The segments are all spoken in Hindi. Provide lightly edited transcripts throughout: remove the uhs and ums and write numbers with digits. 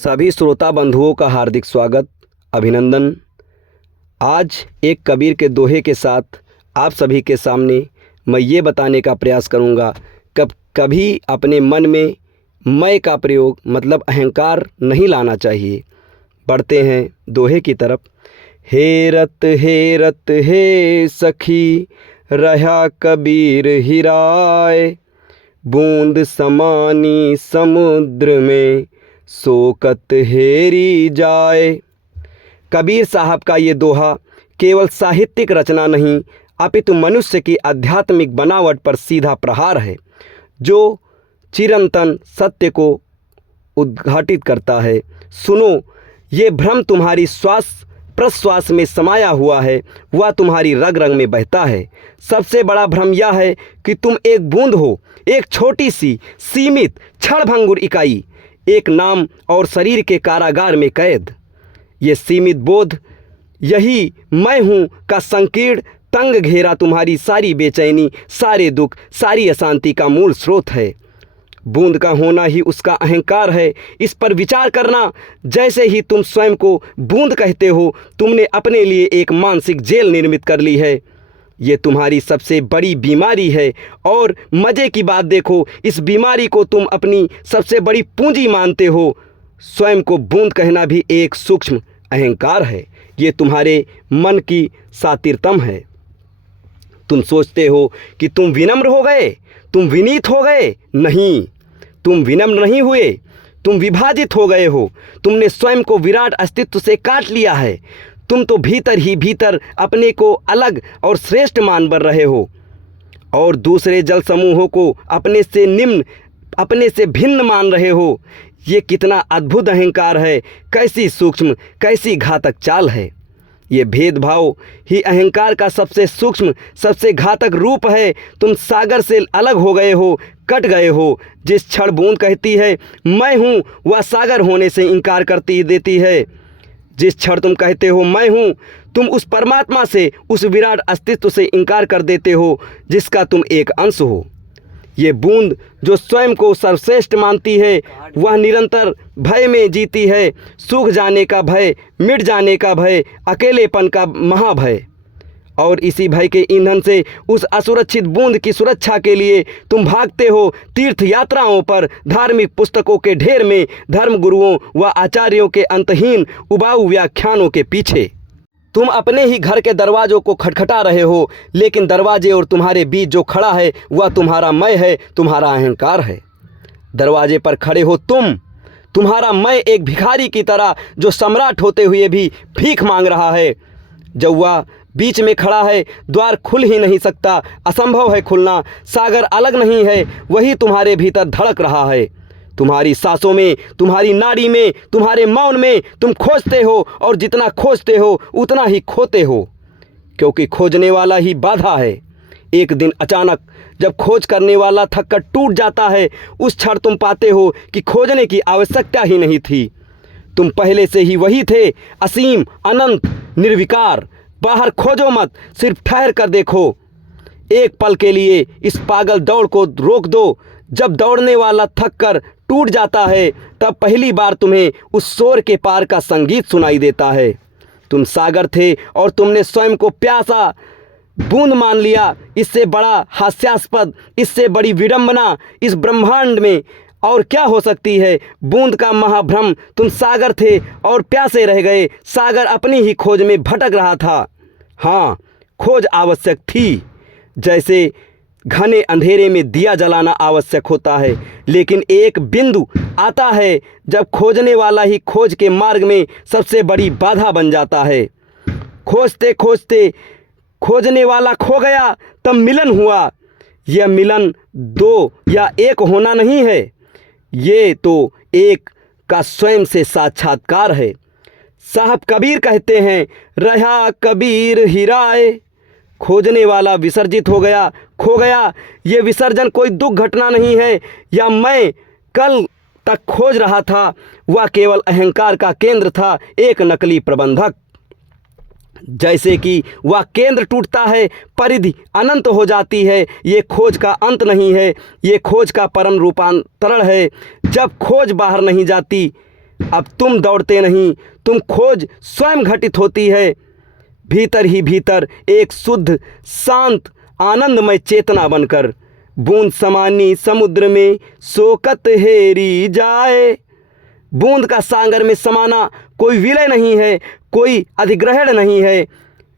सभी श्रोता बंधुओं का हार्दिक स्वागत, अभिनंदन। आज एक कबीर के दोहे के साथ आप सभी के सामने मैं ये बताने का प्रयास करूँगा कभी अपने मन में मैं का प्रयोग मतलब अहंकार नहीं लाना चाहिए। बढ़ते हैं दोहे की तरफ। हेरत हे सखी रहा कबीर हिराए, बूंद समानी समुद्र में शोकत हेरी जाए। कबीर साहब का ये दोहा केवल साहित्यिक रचना नहीं अपितु मनुष्य की आध्यात्मिक बनावट पर सीधा प्रहार है, जो चिरंतन सत्य को उद्घाटित करता है। सुनो, ये भ्रम तुम्हारी श्वास प्रश्वास में समाया हुआ है, वह तुम्हारी रग रग में बहता है। सबसे बड़ा भ्रम यह है कि तुम एक बूंद हो, एक छोटी सी सीमित क्षणभंगुर इकाई, एक नाम और शरीर के कारागार में कैद। ये सीमित बोध, यही मैं हूँ का संकीर्ण तंग घेरा तुम्हारी सारी बेचैनी, सारे दुख, सारी अशांति का मूल स्रोत है। बूंद का होना ही उसका अहंकार है। इस पर विचार करना। जैसे ही तुम स्वयं को बूंद कहते हो, तुमने अपने लिए एक मानसिक जेल निर्मित कर ली है। ये तुम्हारी सबसे बड़ी बीमारी है। और मज़े की बात देखो, इस बीमारी को तुम अपनी सबसे बड़ी पूंजी मानते हो। स्वयं को बूंद कहना भी एक सूक्ष्म अहंकार है। ये तुम्हारे मन की सातिरतम है। तुम सोचते हो कि तुम विनम्र हो गए, तुम विनीत हो गए। नहीं, तुम विनम्र नहीं हुए, तुम विभाजित हो गए हो। तुमने स्वयं को विराट अस्तित्व से काट लिया है। तुम तो भीतर ही भीतर अपने को अलग और श्रेष्ठ मान बर रहे हो और दूसरे जल समूहों को अपने से निम्न, अपने से भिन्न मान रहे हो। ये कितना अद्भुत अहंकार है, कैसी सूक्ष्म, कैसी घातक चाल है। ये भेदभाव ही अहंकार का सबसे सूक्ष्म, सबसे घातक रूप है। तुम सागर से अलग हो गए हो, कट गए हो। जिस क्षण बूंद कहती है मैं हूँ, वह सागर होने से इनकार करती देती है। जिस क्षण तुम कहते हो मैं हूँ, तुम उस परमात्मा से, उस विराट अस्तित्व से इनकार कर देते हो जिसका तुम एक अंश हो। ये बूंद जो स्वयं को सर्वश्रेष्ठ मानती है, वह निरंतर भय में जीती है। सूख जाने का भय, मिट जाने का भय, अकेलेपन का महाभय। और इसी भय के ईंधन से उस असुरक्षित बूंद की सुरक्षा के लिए तुम भागते हो तीर्थ यात्राओं पर, धार्मिक पुस्तकों के ढेर में, धर्म गुरुओं व आचार्यों के अंतहीन उबाऊ व्याख्यानों के पीछे। तुम अपने ही घर के दरवाजों को खटखटा रहे हो, लेकिन दरवाजे और तुम्हारे बीच जो खड़ा है वह तुम्हारा मैं है, तुम्हारा अहंकार है। दरवाजे पर खड़े हो तुम, तुम्हारा मैं एक भिखारी की तरह जो सम्राट होते हुए भी भीख मांग रहा है। जब वह बीच में खड़ा है, द्वार खुल ही नहीं सकता, असंभव है खुलना। सागर अलग नहीं है, वही तुम्हारे भीतर धड़क रहा है। तुम्हारी सांसों में, तुम्हारी नाड़ी में, तुम्हारे मौन में तुम खोजते हो, और जितना खोजते हो उतना ही खोते हो, क्योंकि खोजने वाला ही बाधा है। एक दिन अचानक जब खोज करने वाला थककर टूट जाता है, उस क्षण तुम पाते हो कि खोजने की आवश्यकता ही नहीं थी। तुम पहले से ही वही थे, असीम, अनंत, निर्विकार। बाहर खोजो मत, सिर्फ ठहर कर देखो। एक पल के लिए इस पागल दौड़ को रोक दो। जब दौड़ने वाला थक कर टूट जाता है, तब पहली बार तुम्हें उस शोर के पार का संगीत सुनाई देता है। तुम सागर थे और तुमने स्वयं को प्यासा बूंद मान लिया। इससे बड़ा हास्यास्पद, इससे बड़ी विडंबना इस ब्रह्मांड में और क्या हो सकती है। बूंद का महाभ्रम, तुम सागर थे और प्यासे रह गए। सागर अपनी ही खोज में भटक रहा था। हाँ, खोज आवश्यक थी, जैसे घने अंधेरे में दिया जलाना आवश्यक होता है। लेकिन एक बिंदु आता है जब खोजने वाला ही खोज के मार्ग में सबसे बड़ी बाधा बन जाता है। खोजते खोजते खोजने वाला खो गया, तब मिलन हुआ। यह मिलन दो या एक होना नहीं है, ये तो एक का स्वयं से साक्षात्कार है। साहब कबीर कहते हैं, रहा कबीर हिराए। खोजने वाला विसर्जित हो गया, खो गया। ये विसर्जन कोई दुख घटना नहीं है, या मैं कल तक खोज रहा था, वह केवल अहंकार का केंद्र था, एक नकली प्रबंधक। जैसे कि वह केंद्र टूटता है, परिधि अनंत हो जाती है। ये खोज का अंत नहीं है, ये खोज का परम रूपांतरण है। जब खोज बाहर नहीं जाती, अब तुम दौड़ते नहीं, तुम खोज स्वयं घटित होती है। भीतर ही भीतर एक शुद्ध शांत आनंदमय चेतना बनकर बूंद समानी समुद्र में शोकत हेरी जाए। बूंद का सागर में समाना कोई विलय नहीं है, कोई अधिग्रहण नहीं है,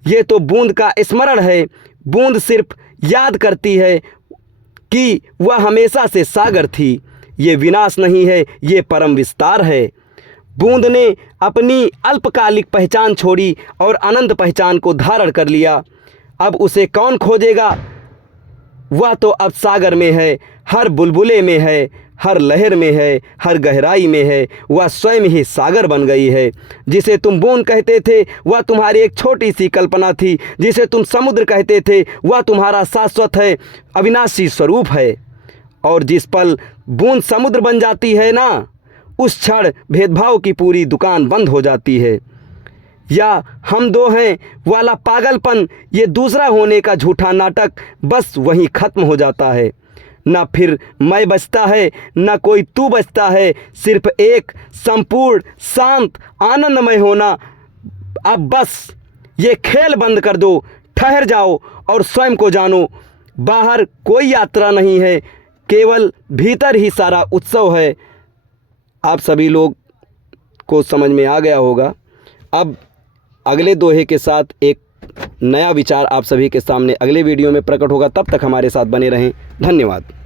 ये तो बूंद का स्मरण है। बूंद सिर्फ याद करती है कि वह हमेशा से सागर थी। ये विनाश नहीं है, ये परम विस्तार है। बूंद ने अपनी अल्पकालिक पहचान छोड़ी और अनंत पहचान को धारण कर लिया। अब उसे कौन खोजेगा? वह तो अब सागर में है, हर बुलबुले में है, हर लहर में है, हर गहराई में है। वह स्वयं ही सागर बन गई है। जिसे तुम बूंद कहते थे वह तुम्हारी एक छोटी सी कल्पना थी। जिसे तुम समुद्र कहते थे वह तुम्हारा शाश्वत है, अविनाशी स्वरूप है। और जिस पल बूंद समुद्र बन जाती है ना, उस क्षण भेदभाव की पूरी दुकान बंद हो जाती है। या हम दो हैं वाला पागलपन, ये दूसरा होने का झूठा नाटक बस वहीं ख़त्म हो जाता है। ना फिर मैं बचता है, ना कोई तू बचता है, सिर्फ एक संपूर्ण शांत आनंदमय होना। अब बस ये खेल बंद कर दो, ठहर जाओ और स्वयं को जानो। बाहर कोई यात्रा नहीं है, केवल भीतर ही सारा उत्सव है। आप सभी लोग को समझ में आ गया होगा। अब अगले दोहे के साथ एक नया विचार आप सभी के सामने अगले वीडियो में प्रकट होगा। तब तक हमारे साथ बने रहें। धन्यवाद।